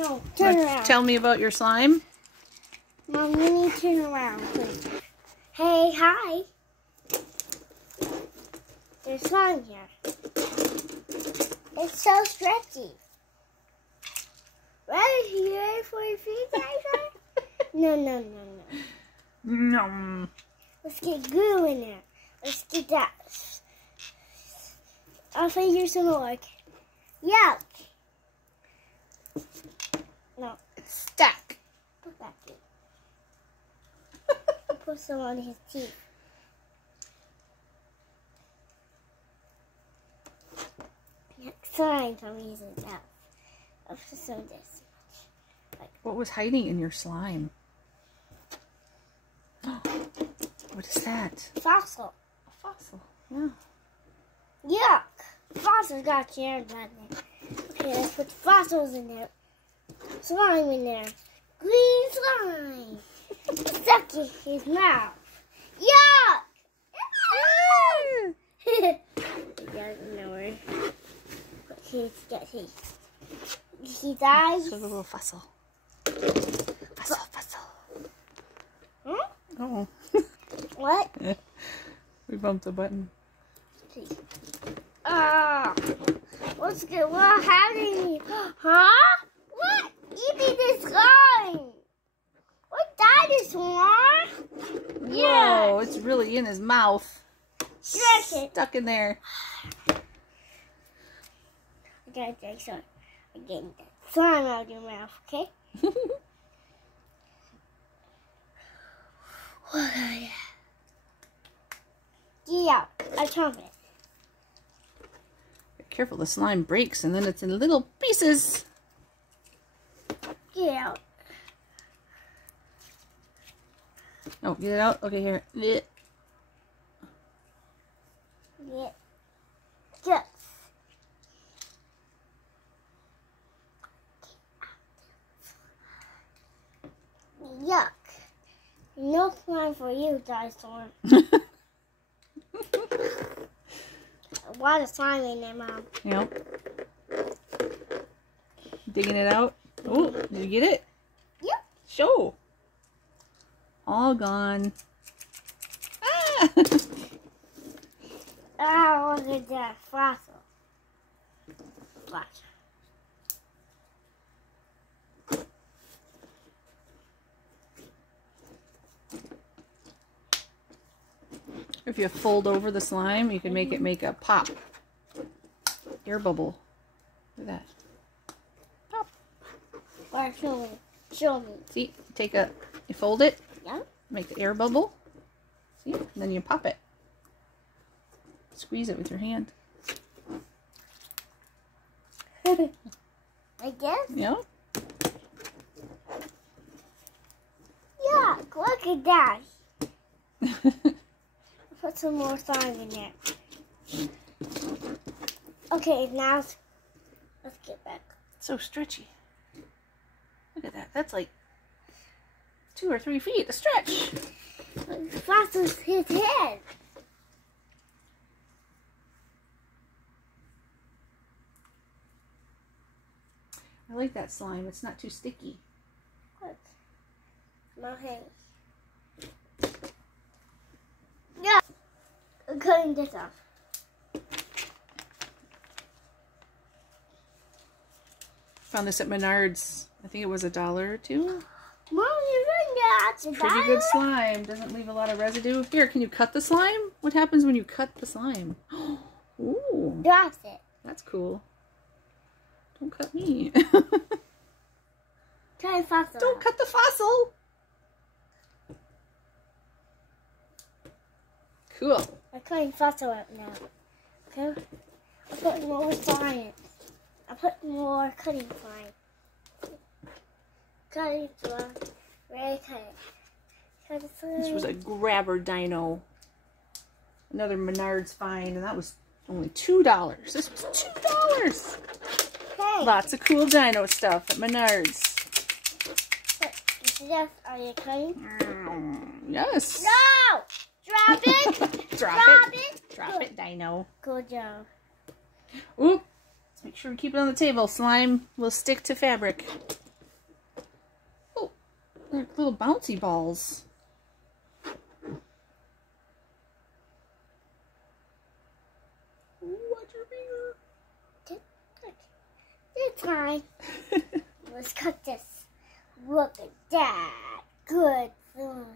No, turn around. Tell me about your slime. Mom, you need to turn around, please. Hey, hi. There's slime here. It's so stretchy. Ready? You ready for your feet, Dinosaur? No. Nom. Let's get glue in there. Let's get that. I'll figure some more. Yuck. No. It's stuck. Put that in. Put some on his teeth. Next time, I'm using that. I'll put some of this. What was hiding in your slime? What is that? Fossil. A fossil. Yeah. Yuck. Fossils got carried down there. Okay, let's put the fossils in there. Slime in there. Green slime. Stuck in his mouth. Yuck! He doesn't know where. He dies. It's a little fossil. Fossil. Huh? Oh. What? We bumped a button. What's good? What happening? Huh? What? Eating this slime? What dinosaur? Whoa, it's really in his mouth. Stretch it. Stuck in there. I gotta take some. I'm getting that slime out of your mouth, okay? Yeah, I chomp it. Be careful, the slime breaks and then it's in little pieces. Get out. Oh, get it out? Okay, here. Yeah. Yes. Yuck. No slime for you, dinosaur. A lot of slime in there, Mom. Yep. Digging it out. Oh, did you get it? Yep. Show. All gone. Ah! Oh, look at that fossil. Watch. If you fold over the slime, you can make it make a pop. Air bubble. Look at that. Pop. Or show me. See, you fold it, Yeah. make the air bubble. See, and then you pop it. Squeeze it with your hand. I guess. Yeah. Yuck, look at that. Put some more slime in there. Okay, now let's get back. So stretchy. Look at that. That's like 2 or 3 feet a stretch. Fossil's his head. I like that slime. It's not too sticky. Look. My hand. Yeah. I'm cutting this off. Found this at Menards. I think it was $1 or $2. Mom, you're doing that. Pretty good slime. Doesn't leave a lot of residue. Here, can you cut the slime? What happens when you cut the slime? Ooh. Drops it. That's cool. Don't cut me. Try fossil. Don't cut the fossil. Cool. I'm cutting fossil up now. Okay? I'm putting more slime. I put more cutting slime. Cutting slime. Ready, cut it. Cut it slime. This was a grabber dino. Another Menards find, and that was only $2. This was $2. Hey. Lots of cool dino stuff at Menards. Yes, are you cutting? Yes. No! Drop it! Drop Drop it. it! Drop Good. it, dino. Good job. Oop. Let's make sure we keep it on the table. Slime will stick to fabric. They're little bouncy balls. Ooh, watch your finger. It's fine. Let's cut this. Look at that. Good fun.